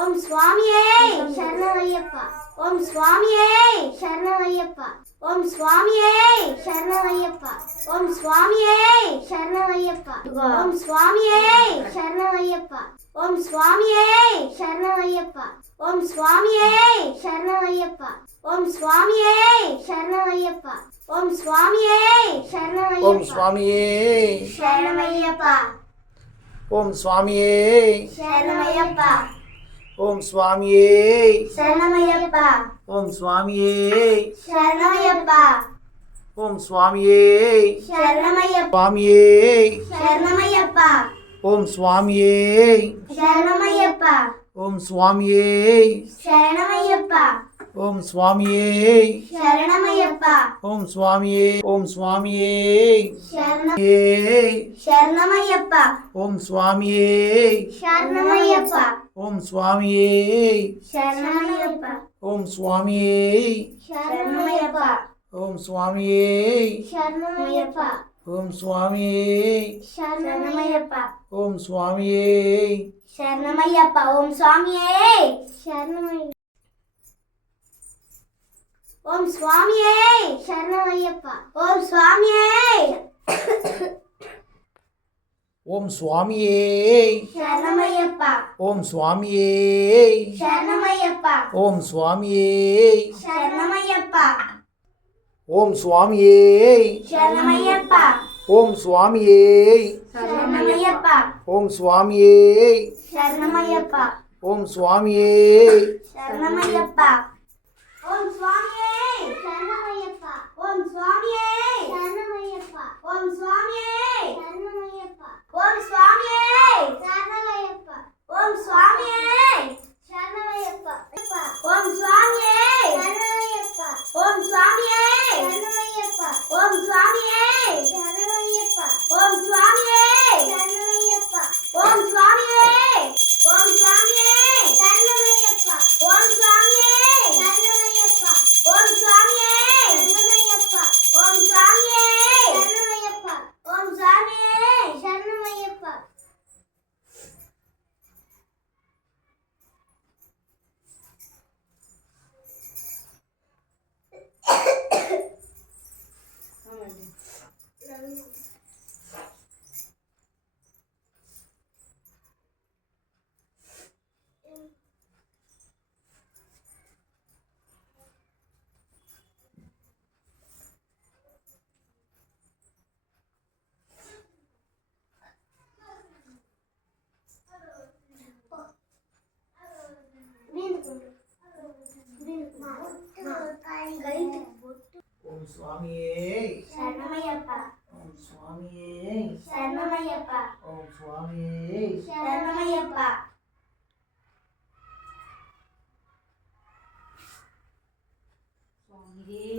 ஓம் சுவாமியே சரணமையப்பா. ஓம் சுவாமியே சரணமையப்பா. ஓம் சுவாமியே சரணமையப்பா. ஓம் சுவாமியே சரணமையப்பா. ஓம் சுவாமியே சரணமையப்பா. ஓம் சுவாமியே சரணமையப்பா. ஓம் சுவாமியே சரணமையப்பா. ஓம் சுவாமியே சரணமையப்பா. ஓம் சுவாமியே ஓம் சுவாமியே சரணமையப்பா. ஓம் சுவாமியே சரணமையப்பா. ஓம் சுவாமியே சரணமையப்பா. ஓம் சுவாமியே சரணமையப்பா. ஓம் சுவாமியே சரணமையப்பா. சுவாமியே சரணமையப்பா. ஓம் சுவாமியே சரணமையப்பா. ஓம் சுவாமியே சரணமையப்பா. ஓம் சுவாமியே சரணமையப்பா. ஓம் சுவாமியே ஓம் சுவாமியே சரணமையப்பா. ஓம் சுவாமியே சரணமையப்பா. ஓம் சுவாமியே சரணமையப்பா. ஓம் சுவாமியே சரணமையப்பா. ஓம் சுவாமியே சரணமையப்பா. ஓம் சுவாமியே சரணமையப்பா. ஓம் சுவாமியே சரணமையப்பா. ஓம் சுவாமியே சரணமை. ஓம் சுவாமியே சரணமையப்பா. ஓம் சுவாமியே ஓம் சுவாமியே சரணமையப்பா. ஓம் சுவாமியே சரணமையப்பா. ஓம் சுவாமியே சரணமையப்பா. ஓம் சுவாமியே சரணமையப்பா. ஓம் சுவாமியே சரணமையப்பா. ஓம் சுவாமியே சரணமையப்பா. ஓம் சுவாமியே சரணமையப்பா. ஓம் சுவாமியே சரணமையப்பா. ஓம் சுவாமியே சரணமையப்பா. ஓம் சுவாமியே சரணமையப்பா. ஓம் சுவாமியே சரணமையப்பா. ஓம் சுவாமியே சரணமையப்பா. ஓம் சுவாமியே சரணமையப்பா. ஓம் சுவாமியே சரணமையப்பா. ஓம் சுவாமியே சரணமையப்பா. ஓம் சுவாமியே சரணமையப்பா. ஓம் சுவாமியே ஓம் சுவாமியே சரணமையப்பா. ஓம் சுவாமியே சரணமையப்பா. ஓம் சுவாமியே சரணமையப்பா. ஓம் சுவாமியே சரணமையப்பா. ஓம் சுவாமியே சரணமையப்பா. ஓம் சுவாமியே சரணமையப்பா. ஓம் சுவாமியே சரணமையப்பா. ஓம் சுவாமியே சரணமையப்பா. சுவாமியே